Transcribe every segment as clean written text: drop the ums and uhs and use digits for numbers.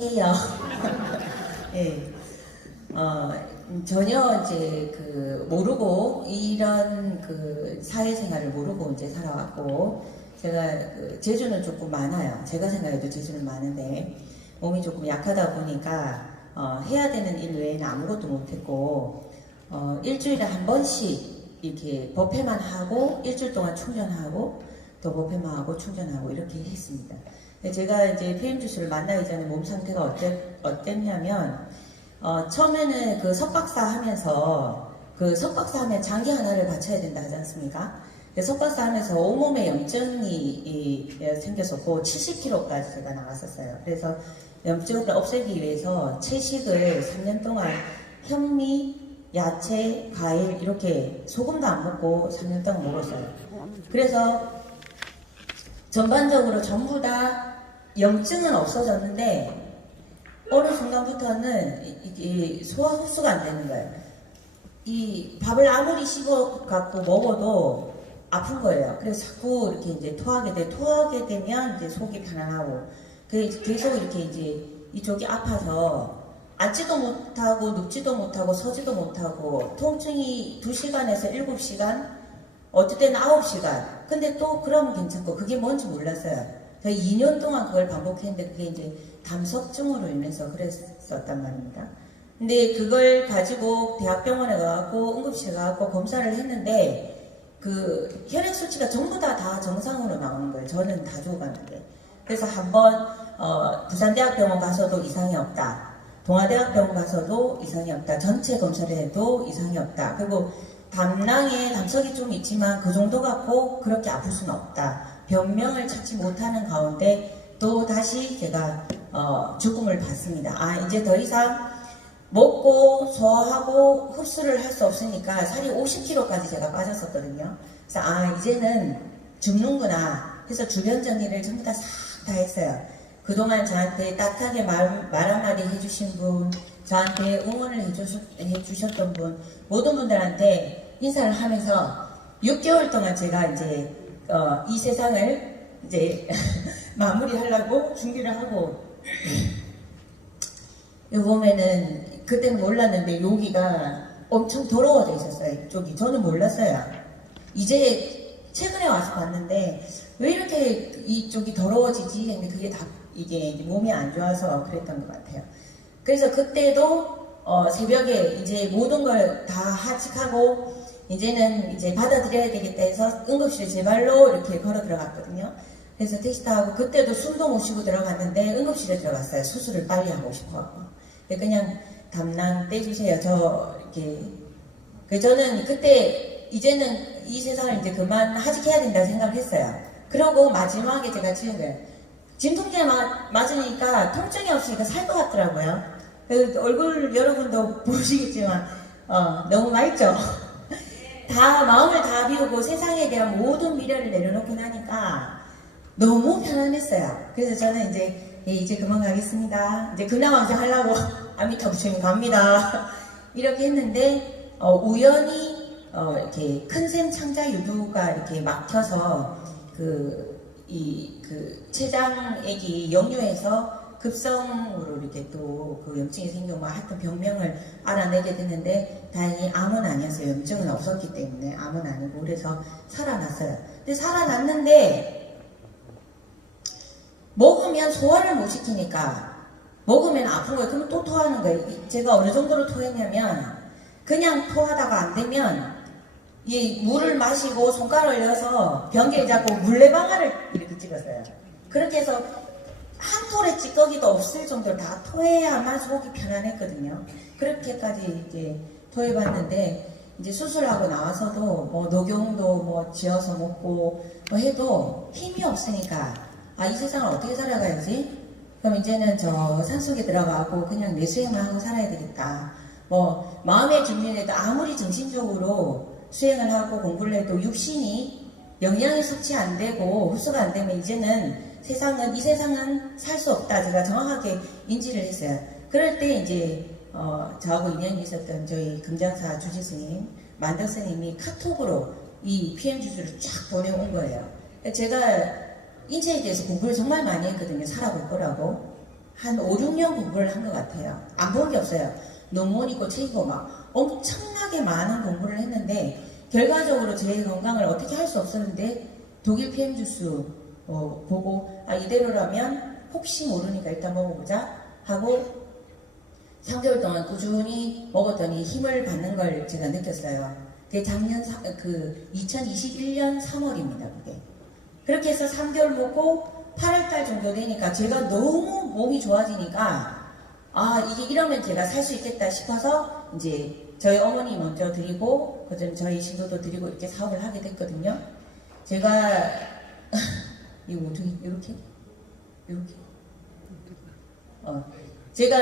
해요. 예. 전혀 이제 모르고 이런 사회생활을 모르고 이제 살아왔고, 제가 재주는 조금 많아요. 제가 생각해도 재주는 많은데 몸이 조금 약하다 보니까 해야 되는 일 외에는 아무것도 못했고, 일주일에 한 번씩 이렇게 법회만 하고 일주일 동안 충전하고 또 법회만 하고 충전하고 이렇게 했습니다. 제가 이제 PM주스를 만나기 전에 몸 상태가 어땠냐면, 처음에는 석박사 하면서, 석박사 하면 장기 하나를 바쳐야 된다 하지 않습니까? 석박사 하면서 온몸에 염증이 생겼었고, 70kg까지 제가 나왔었어요. 그래서 염증을 없애기 위해서 채식을 3년 동안 현미, 야채, 과일, 이렇게 소금도 안 먹고 3년 동안 먹었어요. 그래서 전반적으로 전부 다 염증은 없어졌는데 어느 순간부터는 이게 소화 흡수가 안 되는 거예요. 이 밥을 아무리 씹어 갖고 먹어도 아픈 거예요. 그래서 자꾸 이렇게 이제 토하게 되면 이제 속이 편안하고, 계속 이렇게 이제 이쪽이 아파서 앉지도 못하고 눕지도 못하고 서지도 못하고, 통증이 2시간에서 7시간, 어떨 때는 9시간. 근데 또 그러면 괜찮고, 그게 뭔지 몰랐어요. 저희 2년 동안 그걸 반복했는데 그게 이제 담석증으로 인해서 그랬었단 말입니다. 근데 그걸 가지고 대학병원에 가고 응급실에 가고 검사를 했는데 혈액 수치가 전부 다 정상으로 나오는 거예요. 저는 다 죽어갔는데. 그래서 한번 부산대학병원 가서도 이상이 없다. 동아대학병원 가서도 이상이 없다. 전체 검사를 해도 이상이 없다. 그리고 담낭에 담석이 좀 있지만 그 정도 갖고 그렇게 아플 수는 없다. 변명을 찾지 못하는 가운데 또 다시 제가 죽음을 봤습니다. 이제 더 이상 먹고 소화하고 흡수를 할 수 없으니까 살이 50kg까지 제가 빠졌었거든요. 그래서 이제는 죽는구나 해서 주변 정리를 전부 다 싹 다 했어요. 그동안 저한테 따뜻하게 말 한마디 해주신 분, 저한테 응원을 해주셨던 분, 모든 분들한테 인사를 하면서 6개월 동안 제가 이제 이 세상을 이제 마무리하려고 준비를 하고, 여기 보면은 그때는 몰랐는데 여기가 엄청 더러워져 있었어요. 이쪽이. 저는 몰랐어요. 이제 최근에 와서 봤는데 왜 이렇게 이쪽이 더러워지지? 근데 그게 다 이게 몸이 안 좋아서 그랬던 것 같아요. 그래서 그때도 새벽에 이제 모든 걸 다 하직하고 이제는 이제 받아들여야 되겠다 해서 응급실에 제 발로 이렇게 걸어 들어갔거든요. 그래서 택시 타고 그때도 숨도 못 쉬고 들어갔는데 응급실에 들어갔어요. 수술을 빨리 하고 싶어갖고. 그냥 담낭 떼주세요. 저는 그때 이제는 이 세상을 이제 그만 하직해야 된다 생각했어요. 그러고 마지막에 제가 치는 거예요. 진통제 맞으니까 통증이 없으니까 살 것 같더라고요. 얼굴 여러분도 보시겠지만 너무 맑죠? 다 마음을 다 비우고 세상에 대한 모든 미련을 내려놓고 나니까 너무 편안했어요. 그래서 저는 이제 그만 가겠습니다. 이제 근황왕생 하려고 아미타 부처님 갑니다. 이렇게 했는데 우연히 이렇게 큰샘 창자 유두가 이렇게 막혀서 췌장액이 역류해서 급성으로 이렇게 또 염증이 생기고 하여튼 병명을 알아내게 됐는데 다행히 암은 아니었어요. 염증은 없었기 때문에 암은 아니고, 그래서 살아났어요. 근데 살아났는데 먹으면 소화를 못 시키니까 먹으면 아픈 거예요. 그러면 또 토하는 거예요. 제가 어느 정도로 토했냐면 그냥 토하다가 안 되면 이 물을 마시고 손가락을 넣어서 변기에 잡고 물레방아를 이렇게 찍었어요. 그렇게 해서 한 톨의 찌꺼기도 없을 정도로 다 토해야만 속이 편안했거든요. 그렇게까지 이제 토해봤는데 이제 수술하고 나와서도 뭐 녹용도 뭐 지어서 먹고 뭐 해도 힘이 없으니까 이 세상을 어떻게 살아가야지? 그럼 이제는 저 산속에 들어가고 그냥 내수행만 하고 살아야 되겠다. 뭐 마음의 준비를 해도 아무리 정신적으로 수행을 하고 공부를 해도 육신이 영양이 섭취 안 되고 흡수가 안 되면 이제는 이 세상은 살 수 없다. 제가 정확하게 인지를 했어요. 그럴 때 이제 저하고 인연이 있었던 저희 금장사 주지스님, 만덕스님이 카톡으로 이 PM주스를 쫙 보내온 거예요. 제가 인체에 대해서 공부를 정말 많이 했거든요. 살아볼 거라고. 한 5, 6년 공부를 한 것 같아요. 안 본 게 없어요. 논문이고 책이고 막 엄청나게 많은 공부를 했는데 결과적으로 제 건강을 어떻게 할 수 없었는데 독일 PM 주스 보고 이대로라면 혹시 모르니까 일단 먹어보자 하고 3개월 동안 꾸준히 먹었더니 힘을 받는 걸 제가 느꼈어요. 그게 작년 2021년 3월입니다. 그게. 그렇게 해서 3개월 먹고 8월달 정도 되니까 제가 너무 몸이 좋아지니까 이게 이러면 제가 살 수 있겠다 싶어서 이제 저희 어머니 먼저 드리고 그다음 저희 신도도 드리고 이렇게 사업을 하게 됐거든요. 제가 이거 어떻게 이렇게 제가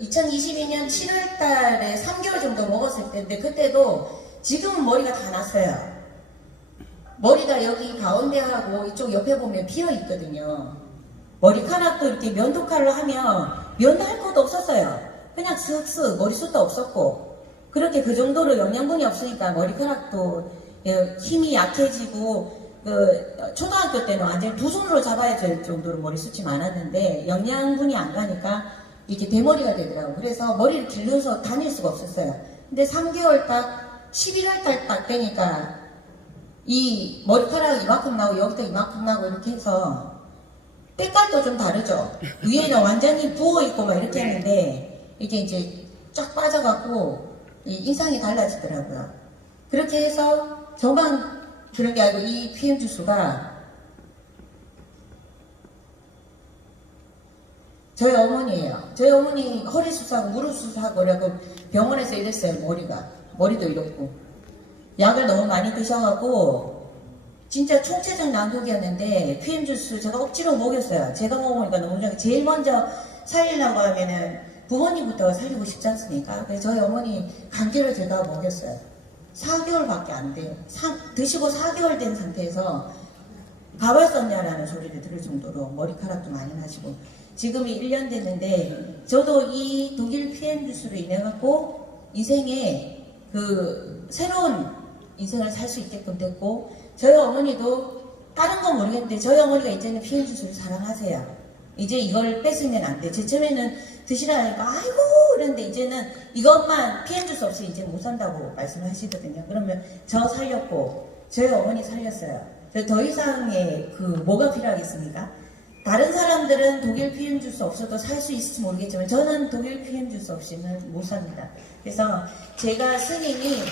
2022년 7월달에 3개월 정도 먹었을 때인데 그때도 지금은 머리가 다 났어요. 머리가 여기 가운데하고 이쪽 옆에 보면 비어 있거든요. 머리카락도 이렇게 면도칼로 하면 면도할 것도 없었어요. 그냥 쓱쓱 머리숱도 없었고 그렇게 그 정도로 영양분이 없으니까 머리카락도 힘이 약해지고 초등학교 때는 완전히 두 손으로 잡아야 될 정도로 머리숱이 많았는데 영양분이 안 가니까 이렇게 대머리가 되더라고요. 그래서 머리를 길러서 다닐 수가 없었어요. 근데 3개월 딱 11월 달 딱 되니까 이 머리카락이 이만큼 나오고 여기도 이만큼 나오고 이렇게 해서 때깔도 좀 다르죠. 위에는 완전히 부어있고 막 이렇게 했는데 이게 이제 쫙 빠져갖고 이 인상이 달라지더라고요. 그렇게 해서 저만 그런 게 아니고 이 PM 주스가 저희 어머니예요. 저희 어머니 허리 수술하고 무릎 수술하고 그래갖고 병원에서 이랬어요. 머리도 이렇고 약을 너무 많이 드셔갖고 진짜 총체적 난국이었는데 PM 주스 제가 억지로 먹였어요. 제가 먹으니까 너무 좋아요. 제일 먼저 살리려고 하면은 부모님부터 살리고 싶지 않습니까? 그래서 저희 어머니 강제로 제가 먹였어요. 4개월밖에 안 돼요. 드시고 4개월 된 상태에서 밥을 썼냐라는 소리를 들을 정도로 머리카락도 많이 나시고 지금이 1년 됐는데 저도 이 독일 PM 주스로 인해 갖고 인생에 새로운 인생을 살 수 있게끔 됐고 저희 어머니도 다른 건 모르겠는데 저희 어머니가 이제는 PM 주스를 사랑하세요. 이제 이걸 뺏으면 안 돼. 제 처음에는 드시라니까 아이고 그런데 이제는 이것만 PM 주스 없이 이제 못 산다고 말씀하시거든요. 그러면 저 살렸고 저희 어머니 살렸어요. 더 이상의 뭐가 필요하겠습니까? 다른 사람들은 독일 PM 주스 없어도 살 수 있을지 모르겠지만 저는 독일 PM 주스 없이는 못 삽니다. 그래서 제가 스님이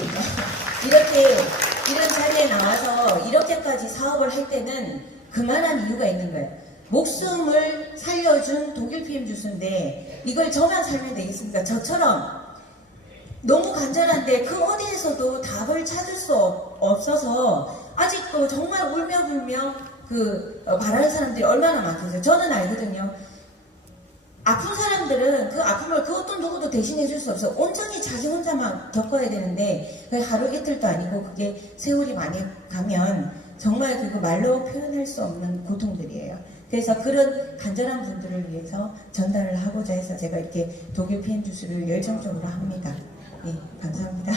이런 자리에 나와서 이렇게까지 사업을 할 때는 그만한 이유가 있는 거예요. 목숨을 살려준 독일 PM 주스인데 이걸 저만 살면 되겠습니까? 저처럼 너무 간절한데 그 어디에서도 답을 찾을 수 없어서 아직도 정말 울며불며 바라는 사람들이 얼마나 많겠어요. 저는 알거든요. 아픈 사람들은 그 아픔을 그 어떤 누구도 대신해 줄 수 없어. 온전히 자기 혼자만 겪어야 되는데 그게 하루 이틀도 아니고 그게 세월이 많이 가면 정말 그거 말로 표현할 수 없는 고통들이에요. 그래서 그런 간절한 분들을 위해서 전달을 하고자 해서 제가 이렇게 독일 PM 주스를 열정적으로 합니다. 네, 감사합니다.